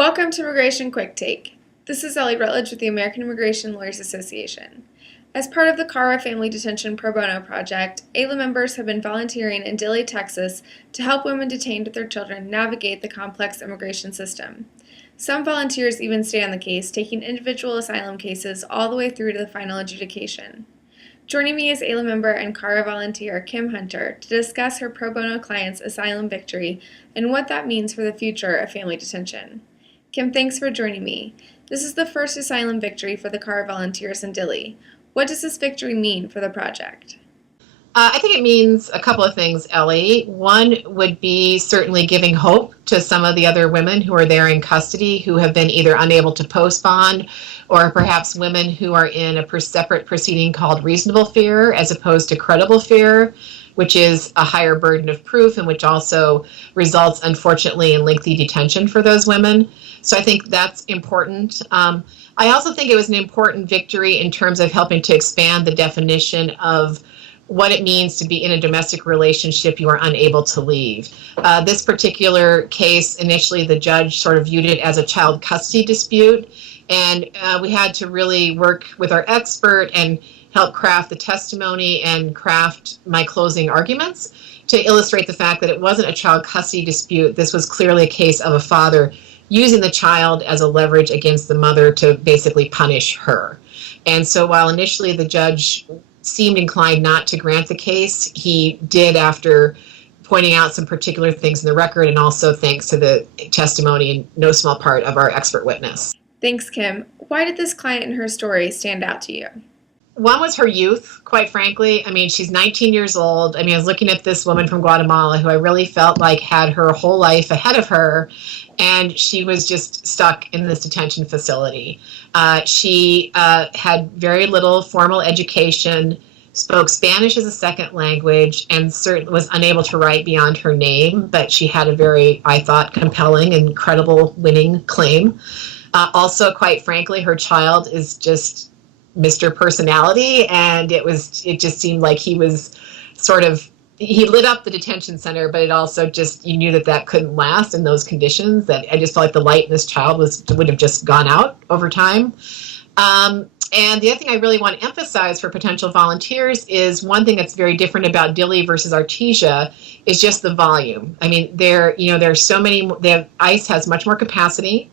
Welcome to Immigration Quicktake. This is Ellie Rutledge with the American Immigration Lawyers Association. As part of the CARA Family Detention Pro Bono Project, AILA members have been volunteering in Dilley, Texas to help women detained with their children navigate the complex immigration system. Some volunteers even stay on the case, taking individual asylum cases all the way through to the final adjudication. Joining me is AILA member and CARA volunteer Kim Hunter to discuss her pro bono client's asylum victory and what that means for the future of family detention. Kim, thanks for joining me. This is the first asylum victory for the CARA volunteers in Dilley. What does this victory mean for the project? I think it means a couple of things, Ellie. One would be certainly giving hope to some of the other women who are there in custody who have been either unable to post bond or perhaps women who are in a separate proceeding called reasonable fear as opposed to credible fear, which is a higher burden of proof and which also results, unfortunately, in lengthy detention for those women. So I think that's important. I also think it was an important victory in terms of helping to expand the definition of what it means to be in a domestic relationship you are unable to leave. This particular case, initially the judge sort of viewed it as a child custody dispute, and we had to really work with our expert and help craft the testimony and craft my closing arguments to illustrate the fact that it wasn't a child custody dispute. This was clearly a case of a father using the child as a leverage against the mother to basically punish her. And so while initially the judge seemed inclined not to grant the case, he did after pointing out some particular things in the record and also thanks to the testimony in no small part of our expert witness. Thanks, Kim. Why did this client and her story stand out to you? One was her youth, quite frankly. I mean, she's 19 years old. I mean, I was looking at this woman from Guatemala who I really felt like had her whole life ahead of her, and she was just stuck in this detention facility. She had very little formal education, spoke Spanish as a second language, and certainly was unable to write beyond her name, but she had a very, I thought, compelling and credible winning claim. Also, quite frankly, her child is just Mr. Personality, and it just seemed like he was he lit up the detention center, but it also just, you knew that couldn't last in those conditions, that I just felt like the light in this child would have just gone out over time. And the other thing I really want to emphasize for potential volunteers is one thing that's very different about Dilley versus Artesia is just the volume. I mean, there's so many, ICE has much more capacity.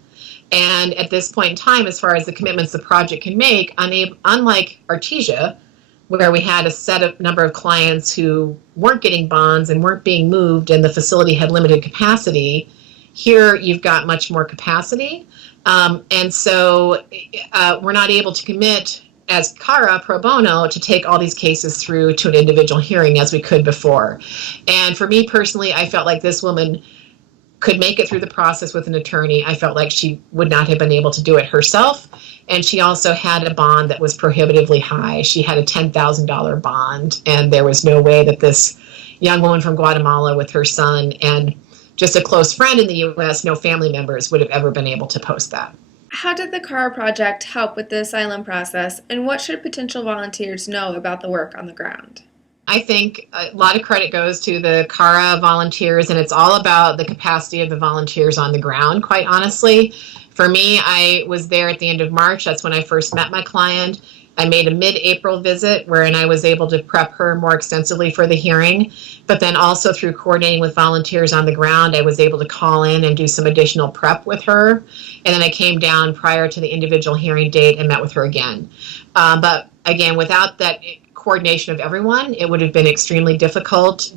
And at this point in time, as far as the commitments the project can make, unlike Artesia, where we had a number of clients who weren't getting bonds and weren't being moved and the facility had limited capacity, here you've got much more capacity. And so we're not able to commit as CARA pro bono to take all these cases through to an individual hearing as we could before. And for me personally, I felt like this woman could make it through the process with an attorney. I felt like she would not have been able to do it herself. And she also had a bond that was prohibitively high. She had a $10,000 bond, and there was no way that this young woman from Guatemala with her son and just a close friend in the U.S., no family members, would have ever been able to post that. How did the CARA project help with the asylum process, and what should potential volunteers know about the work on the ground? I think a lot of credit goes to the CARA volunteers, and it's all about the capacity of the volunteers on the ground, quite honestly. For me, I was there at the end of March. That's when I first met my client. I made a mid-April visit wherein I was able to prep her more extensively for the hearing, but then also through coordinating with volunteers on the ground, I was able to call in and do some additional prep with her. And then I came down prior to the individual hearing date and met with her again. But again, without that coordination of everyone, it would have been extremely difficult.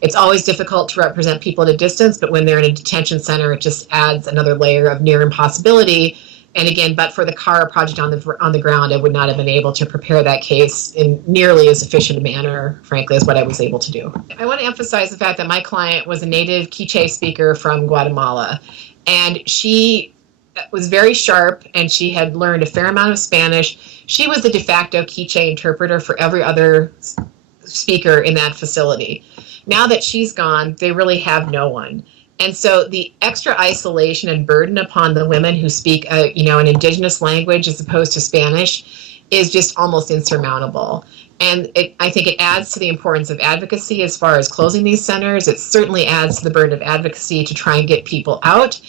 It's always difficult to represent people at a distance, but when they're in a detention center, it just adds another layer of near impossibility. And again, but for the CARA project on the ground, I would not have been able to prepare that case in nearly as efficient a manner, frankly, as what I was able to do. I want to emphasize the fact that my client was a native Quicktake speaker from Guatemala, and she was very sharp, and she had learned a fair amount of Spanish. She was the de facto Quicktake interpreter for every other speaker in that facility. Now that she's gone, they really have no one. And so the extra isolation and burden upon the women who speak, an indigenous language as opposed to Spanish is just almost insurmountable. And I think it adds to the importance of advocacy as far as closing these centers. It certainly adds to the burden of advocacy to try and get people out.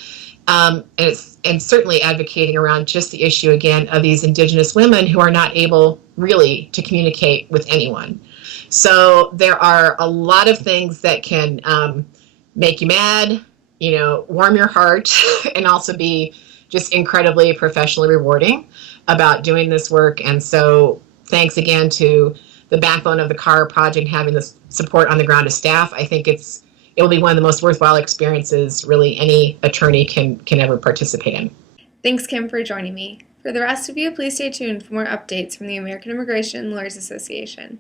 and certainly advocating around just the issue, again, of these Indigenous women who are not able really to communicate with anyone. So there are a lot of things that can make you mad, warm your heart, and also be just incredibly professionally rewarding about doing this work. And so thanks again to the backbone of the CAR project, having this support on the ground of staff. I think it will be one of the most worthwhile experiences really any attorney can ever participate in. Thanks, Kim, for joining me. For the rest of you, please stay tuned for more updates from the American Immigration Lawyers Association.